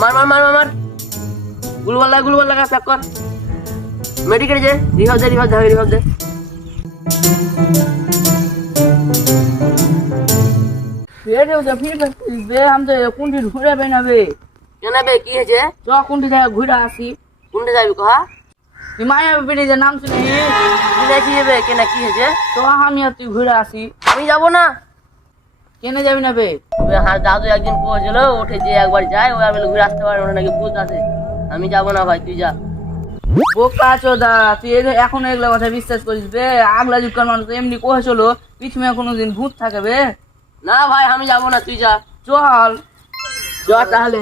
মার মার মার মার মার গুলবাল লাগা প্যাক কর মেডিকেল যে রিভাব দে ফেরে ওটা ফিরে বে हम তো কোনটি ঘুরে বেনাবে কেন বে কি হয়েছে চ কোনটি জায়গা ঘুরে আসি কোনটা যাবি কহা তুই মায়া বেড়ে যে নাম শুনে কি দেখি যাবে কেন কি হয়েছে তো আমি আর তুই ঘুরে আসি আমি যাবো না কেনে যাবি না বে হ্যাঁ দাদু একদিন পৌঁছল উঠে যে একবার যায় ওই আমি ঘুরে আসতে পারে ওটা নাকি ভূত আছে আমি যাবো না ভাই তুই যা বোকা চোদা তুই এখন এগুলো কথা বিশ্বাস করিস বে আগলা যুগকার মানুষ এমনি কোহে চলো পিছনে কোনোদিন ভূত থাকে বে না ভাই আমি যাবো না তুই যা চল চ তাহলে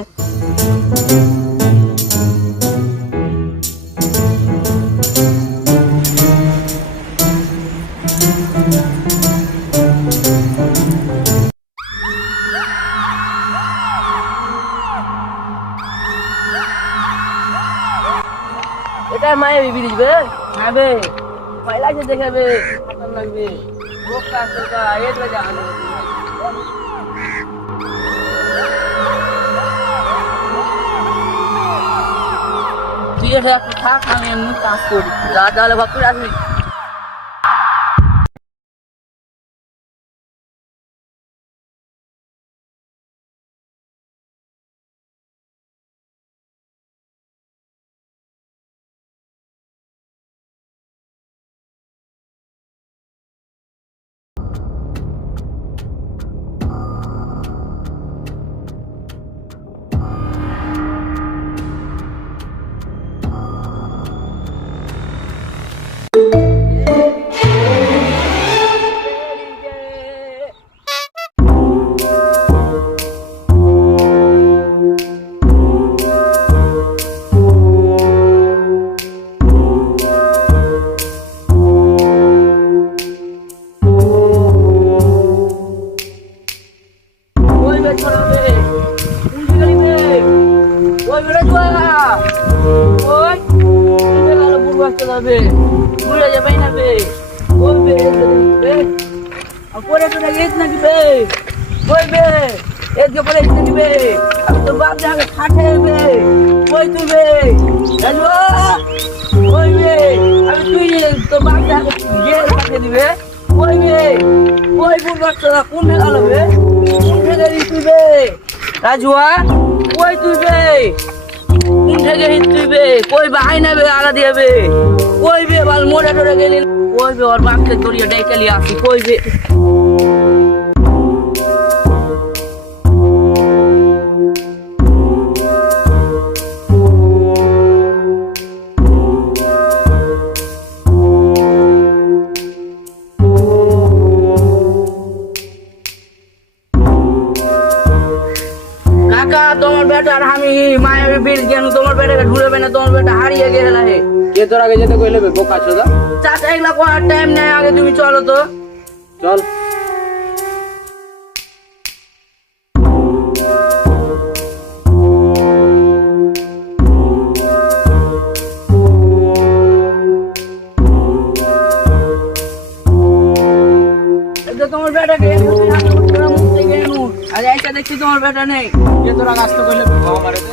এটা মায়ে বিড়ি দিবে হ্যাঁ বে পাইলাছে দেখাবে খাতার লাগবে বোকা চোদা এগুলো যা তুই এটা একটু থাক আমি এমনি কাজ করি যা তাহলে ভাব করে আসবি ঘুরে যাবে না বে ওই বে পরে তো গেছ নাকি বে ওই বে এদিকে পরে এসে দিবে আমি তো বাপ জায়গা খাটে বে ওই তুই বে জানো ওই বে আমি তুই তো বাপ জায়গা গিয়ে খাটে দিবে ওই বে ওই বুড় বাচ্চারা কোন গেল বে কোন গেলি তুই বে রাজুয়া ওই তুই বে কোন থেকে তুই বে কই বাহাই না বে আগা দিয়ে বে কই বে বাল মোড়া টোড়া গেলি কই বে ওর বাপকে দড়িয়া ডাইকালি আসি কই বে কাকা তোমার বেটা আর আমি মায়াবী বীর জ্ঞান তোমার বেটাকে ঢুলবে না তোমার বেটা হারিয়ে গেল হে কে তোর আগে যেতে কইলে বে বোকা চোদা চাচা এগুলা করার টাইম নেই আগে তুমি চলো তো চল তোমার বেটাকে আর এইটা দেখছি তোমার বেটা নেই কে তোর আগে আসতে কইলে বাবা মারেতে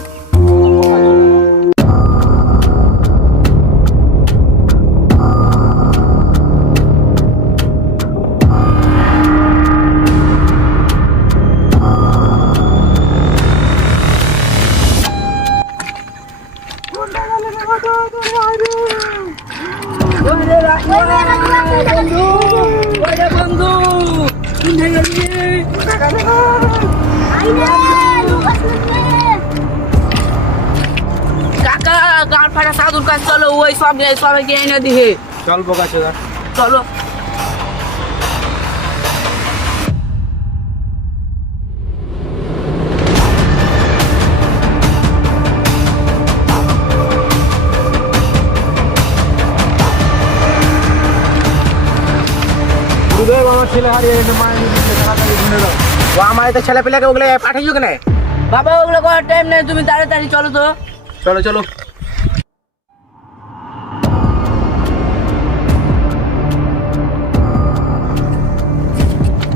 বন্ধু কাকা গান ফাটা সাধুর কাজ চলো ওই সবাইকে এনে দিয়ে চল বোকা চোদা চলো আমার ছেলে হারিয়ে গেছে মায়ের তাড়াতাড়ি ঘুরে দাও ও আমার তো ছেলে পেলেকে ওগুলো পাঠিয়েছো কেন বাবা ওগুলো করার টাইম নেই তুমি তাড়াতাড়ি চলো তো চলো চলো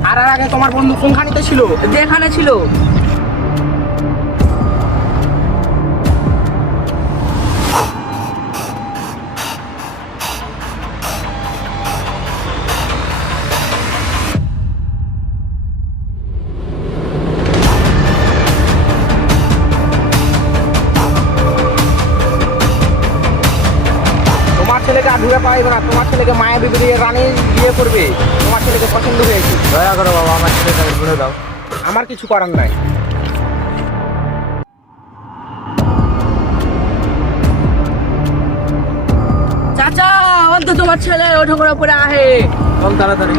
আর আগে তোমার বন্ধু কোনখানিতে ছিল যেখানে ছিল ঢুকে পাইবে না, তোমার ছেলেকে মায়া বিবি রানী বিয়ে করবে, তোমার ছেলেকে পছন্দ হয়েছে। দয়া করো বাবা, আমার ছেলেটাকে ঘুরে দাও। আমার কিছু করার নাই। চাচা অন্ত তোমার ছেলে ওঠো করে পড়ে আহে। কম তাড়াতাড়ি।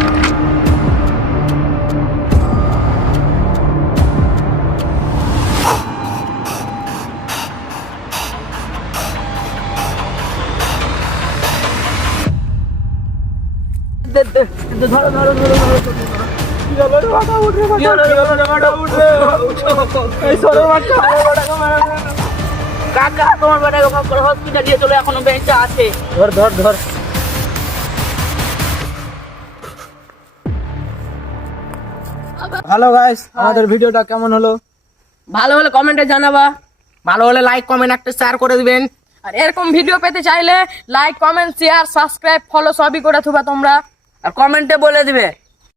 ধরো ধরো ধরো ধরো কাকা তোমার বেটাকে হসপিটাল নিয়ে চলে, এখনো বেঁচে আছে। ধর ধর ধর। হ্যালো গাইস, আমাদের ভিডিওটা কেমন হলো? ভালো হলে কমেন্টে জানাবা, ভালো হলে লাইক কমেন্ট একটা শেয়ার করে দিবেন। আর এরকম ভিডিও পেতে চাইলে like comment share subscribe follow সবই করে থুবা তোমরা, আর কমেন্টে বলে দিবে